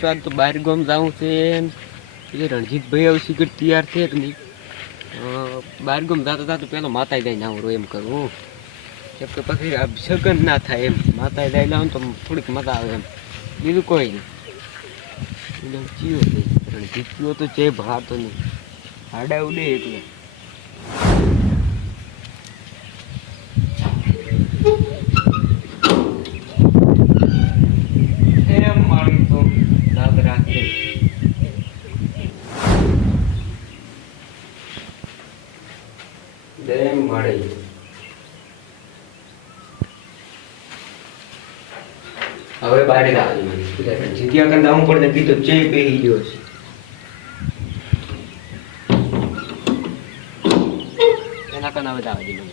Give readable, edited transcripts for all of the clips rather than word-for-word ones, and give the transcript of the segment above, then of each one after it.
બેટો આજ તો બહાર ગામ જાવું છે એટલે રણજીતભાઈ હવે સિગરેટ તૈયાર છે કે નહીં બહાર ગામ જાતા જાતું પેલો માતા દઈને આવું એમ કરું કેમ કે પછી સગન ના થાય એમ માતા દઈ લાવું તો થોડીક મજા આવે એમ બીજું કોઈ નહીં ચીયો છે રણજીત પીવો તો ચે ભાતો નહીં હાડા ઉડે એટલે હવે બારે જીત્યા કરતા હું પણ કીધું ચે બેહી ગયો છે એના કરતા હવે દાવા દીધું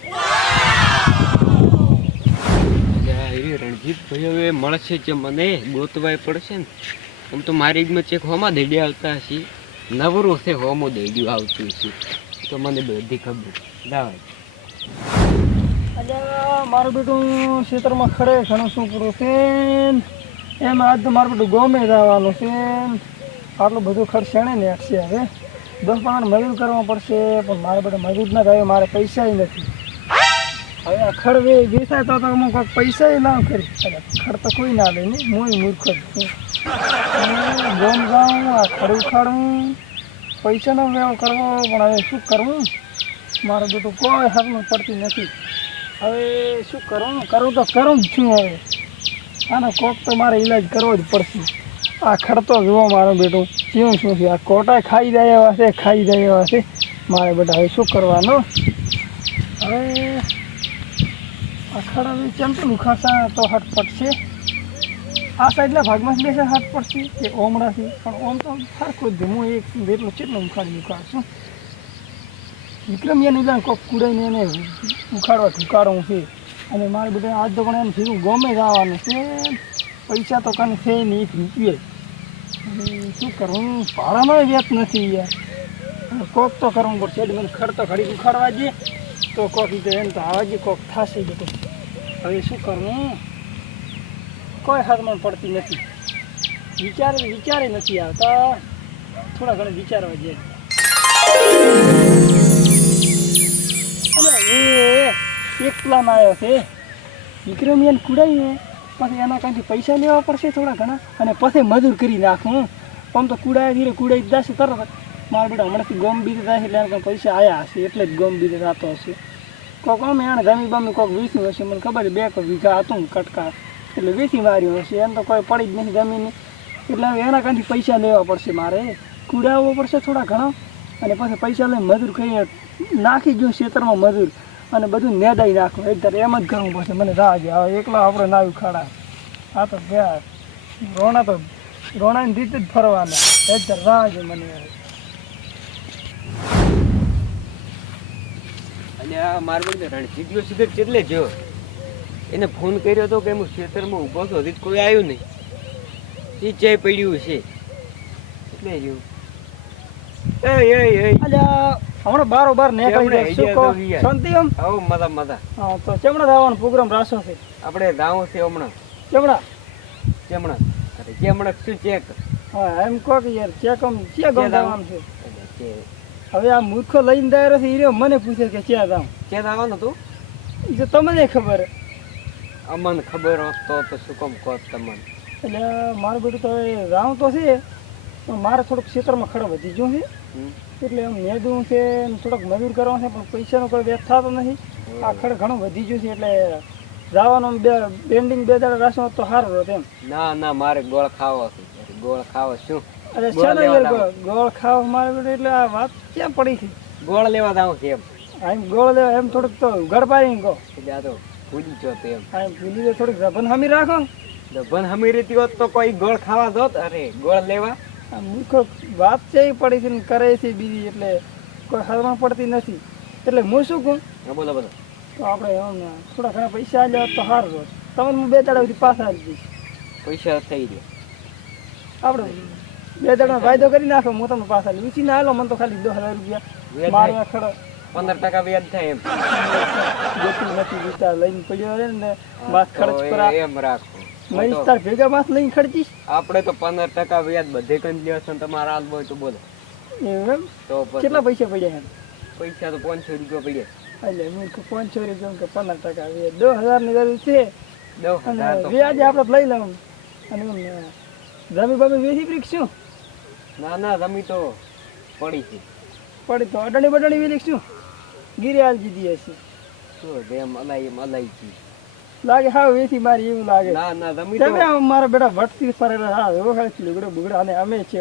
રણજીતભાઈ હવે મળશે જે મને ગોતવાય પડશે ને આમ તો મારી ઈજમાં ચેક હોમાં દેડી આવતા હશે નવરું છે હોમો દેડ્યું આવતું છે તો મને બધી ખબર દાવા મારું બેટું ખેતરમાં ખડે ઘણું શું પૂરું છે એમ આજ તો મારું બેટું ગમે જવાનું છે આટલું બધું ખર્ચ શેણે ને છે હવે 10-15 મજૂર કરવા પડશે પણ મારે બેટા મજૂર ના થાય મારે પૈસા નથી હવે આ ખડ વેચાય તો હું કોઈક પૈસા ના કરી ખડ તો કોઈ ના લે ને હું મૂર્ખ જ છું ગોમ જાઉં આ ખડ ઉખાડું પૈસાનો વ્યવહાર કરવો પણ હવે શું કરવું મારું બેટું કોઈ હાથમાં પડતી નથી હવે શું કરું તો કરું જ છું હવે આનો કોક તો મારે ઈલાજ કરવો જ પડશે આ ખડતો જુઓ મારો બેટું કેવું શું છે આ કોટા ખાઈ જાય એવા છે મારે બેટા હવે શું કરવાનું હવે આ ખડ હવે ચમચું ઉખાડતા તો હાથ પડશે આ સાઈડના ભાગમાં લેશે હાથ પડશે કે ઓમડાથી પણ ઓમ તો સરખું જ હું એક બેટલું કેટલું ઉખાડશું વિક્રમિયાનું જાણ કોક કુડાઈને એને ઉખાડવા ઠુકાડવું છે અને મારે બધા આજ તો પણ એમ થયું ગમે જવાનું છે પૈસા તો કાને છે નહીં 1 રૂપિયા શું કરવું ભાડાનો વ્યાજ નથી યાર કોક તો કરવું પડશે એટલે મને ખડ તો ઘડી ઉખાડવા જઈએ તો કોક એમ તો આજે કોક થશે બધું હવે શું કરવું કોઈ હાથમાં પડતી નથી વિચારે નથી આવતા થોડા ઘણા વિચારવા જઈએ એકલામાં આવ્યો છે વિક્રમિયાને કુડાઈને પછી એના કાંઈથી પૈસા લેવા પડશે થોડા ઘણા અને પછી મજૂર કરી નાખું આમ તો કુડાઈ જશે તરત મારા બેટા હમણાંથી ગોમ બીજે થાય એટલે એને પૈસા આવ્યા હશે એટલે જ ગોમ બીજે થતો હશે કોક અમે એને જમી બમી કોક વેચી હશે મને ખબર 2 વીઘા હતું કટકા એટલે વેચી માર્યું હશે એમ તો કોઈ પડી જ નથી જમીન એટલે એના કાંઈથી પૈસા લેવા પડશે મારે કુડાવવો પડશે થોડા ઘણા અને પછી પૈસા લઈને મજૂર કરીને નાખી ગયું ખેતરમાં મજૂર અને બધું નેદાઈ નાખું એકદર એમ જ કરવું પડશે મને રાહ છે હવે એકલા આપણે ના ઉખાડા આ તો ગયા રોણાની રીતે જ ફરવાના એકદર રાહ છે મને અને આ મારબડ રણજીતનો સિગરેટ કેટલે જો એને ફોન કર્યો હતો કે હું ખેતરમાં ઊભો હતો હજી કોઈ આવ્યું નહીં એ ચે પડ્યું છે એટલે જેવું હમણાં બારોબાર નીકળી શું કહો શાંતિ એમ આવો મજા હા તો ચમણા જવાનો પ્રોગ્રામ રાખ્યો છે આપણે જાવું છે હમણાં ચમણા અરે ચમણા શું ચેક હા એમ કહો કે યાર ચેક ક્યાં જવાનું છે હવે આ મૂર્ખો લઈને દાયરો છે એ મને પૂછે કે ક્યાં જાઉં જવાનું તું એ તો તમને ખબર અમને ખબર હોત તો શું કામ કહો તમને એટલે મારું બેટું તો હવે જાઉં તો છે પણ મારે થોડુંક ક્ષેત્રમાં ખડ વધી ગયું છે એટલે એમ મેદું છે થોડોક મજૂર કરવાનું છે પણ પૈસાનો કોઈ વ્યર્થ થતો નથી આ ખડ ઘણું વધી ગયું છે એટલે જવાનું બેન્ડિંગ 2 દાડા રાખશું તો સારું હોત એમ ના મારે ગોળ ખાવો શું અરે ચાલો યાર ગોળ ખાવ મારે બેટું એટલે આ વાત ક્યાં પડી છે ગોળ લેવા જાવ છે એમ ગોળ લેવા એમ થોડુંક તો ગડપાઈ કહો એટલે આ તો ભૂલી જો તો એમ એમ ભૂલી તો થોડીક રબન હમી રાખો રબન હમી રહેતી હોત તો કોઈ ગોળ ખાવા જોત અરે ગોળ લેવા આ મૂર્ખો વાત છે પડી છે ને કરે છે બીજી એટલે કોઈ હાલમાં પડતી નથી એટલે હું શું કહું બોલો તો આપણે થોડા ઘણા પૈસા આવી જાય તો સારું હોત તમને હું 2 દાડા સુધી પાછા આવી દઈશ પૈસા થઈ ગયા આપણે 2 દાડા વાયદો કરી નાખો હું તમને પાછા લઈ ના હાલો મને તો ખાલી 10,000 રૂપિયા મારે ખડો 15% વ્યાજ થાય એમ જેટલું નથી વિચાર લઈને પડ્યો ને વાત ખર્ચ કરા એમ રાખો મહેશ તાર ભેગા માસ લઈને ખર્ચીશ આપણે તો 15% વ્યાજ બધે કંઈ લેશે ને તમારે હાલ હોય તો બોલો. એવું એમ તો પછી કેટલા પૈસા પડ્યા એમ પૈસા તો 500 રૂપિયા પડ્યા. એટલે મેં કહ્યું 500 રૂપિયા કે 15% વ્યાજ 10,000 ની જરૂર છે 10,000 તો વ્યાજ આપણે લઈ લેવાનું અને જમી બમી વેચી પ્રીક્ષું ના જમી તો પડી છે. પડી તો અડાણી બડાણી વેચીશું ગીરી હાલ જીધી હશે શું જેમ અલાઈ છે. લાગે હા વેચી મારી એવું લાગે ના જમી તો તમે આમ મારા બેટા વટથી ફરેલા હા એવો ખાલી લુગડો બુગડા અને અમે છે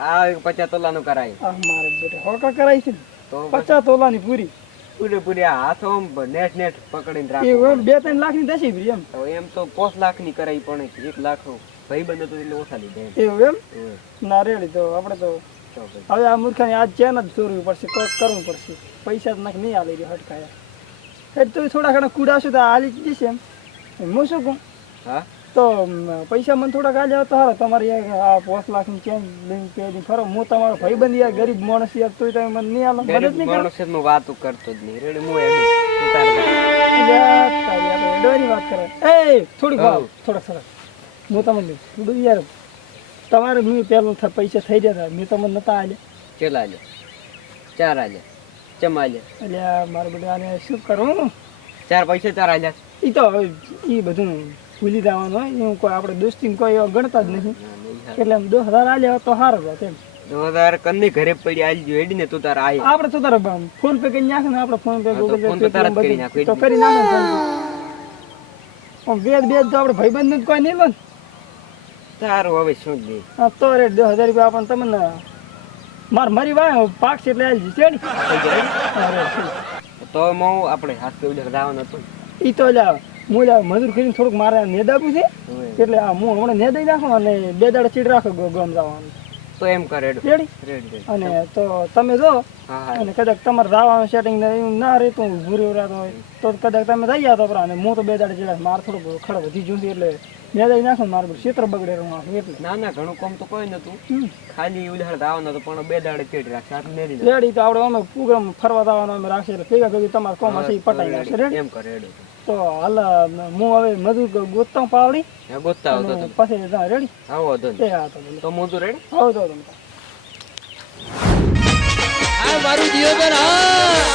આ 50 તોલાનું કરાય આ મારા બેટા હોકા કરાઈ છે ને તો 50 તોલાની પૂરી પૂરી આ હાથો નેટ પકડીને રાખો. એવું 2-3 લાખની દસી ભરી એમ તો એમ તો 5 લાખની કરાઈ પણ 1 લાખ ભાઈબંધ હતો એટલે ઓછા લીધા એમ. એવું એમ ઓય, ના રેડી તો આપણે તો તો પછી. હવે આ મૂર્ખાની આજ ચેન જ ચોરવી પડશે કોક કરવું પડશે પૈસા જ નાખ નહીં આલી રહ્યો હટકાયા એટલે તું થોડા ઘણા કુડાશું તો આલી જ જશે એમ હું શું કહું હા તો પૈસા મને થોડાક આલ્યા તો હારો તમારી આ 5 લાખની ચેન લઈને પહેરી ફરો હું તમારો ભાઈબંધ યાર ગરીબ માણસ યાર તોય તમે મને નહીં આલો મદદ ગરીબ નહીં કરો માણસ હું વાતો કરતો જ નહીં. રેડી હું હેડું ઉતાર દઉં. યાર તારી આ તો એડવાની વાત કરે એ થોડીક હઉ. વાત થોડાક હું તમને થોડું યાર તમારે મેં પહેલું પૈસા થઈ ગયા હતા મેં તમને નતા આલ્યા ચેલા આલે 4 આલે ચમ આલે એટલે આ મારા બધાને શું કરવું 4 પૈસા 4 આલ્યા. એ તો હવે એ બધું ભૂલી જવાનું હોય એવું કોઈ આપણે દોસ્તી કોઈ એવા ગણતા જ નથી એટલે આમ 10,000 આલ્યા તો સારું વાત એમ 2000 કન્ની ઘરે પડી આલજો હેડીને તું તાર આય. આપણે તો તારે ફોન પે કરી નાખે ને આપણે ફોન પે હા, તો ગૂગલ ફોન તો પે તરત કરી નાખો, તો કરી નાખે ને ફોન પે. આમ વેદ તો આપણે ભાઈબંધ કોઈ નહીં લો ને તારું હવે શું જ નહીં. હા તો રે 10,000 રૂપિયા આપણને તમને મારી વાય પાક છે એટલે આવી જશે ને થઈ જાય રેડી? હા, રે, ઠીક. તો હું આપણે હાથ પે ઉડે જવાનું હતું. ઈ તો લ્યા હું લ્યા મજૂર કરીને થોડુંક મારે નેદાપું છે હવે એટલે આ હું હમણાં નેદાઈ નાખું અને 2 દાડા ચીડ રાખો ગામ જવાનું તો એમ કર રેડી રેડી રેડી. અને તો તમે જો હા હા અને કદાચ તમારે જવાનું સેટિંગ ના રહેતું ભૂરી રહેતો હોય તો કદાચ તમે જઈ જાવ તો અને હું તો 2 દાડા ચીડા મારે થોડુંક ખડ વધી જવું છે એટલે નેદાઈ નાખો ને મારે ક્ષેત્ર બગડે રહું એટલે ના ઘણું કામ તો કોઈ નતું. હમ. ખાલી ઉદાહરણ આવવાનું હતું પણ 2 દાડે ચેડી રાખે આટલું નહીં રેડી તો આપણે અમે પ્રોગ્રામ ફરવા જવાનો અમે રાખીએ એટલે ભેગા ભેગી તમારે કોમ હશે ઈ પટાઈ નાખશે રેડી એમ કર રેડી. તો હાલ હું હવે મજૂર ગોતતા પાવડી હે ગોતતા આવતો અને તો પછી જા રેડી આવો હતો ને. એ હા તો બોલો તો હું તો રેડી. આવો તો તમે આ મારું દિયોદર હા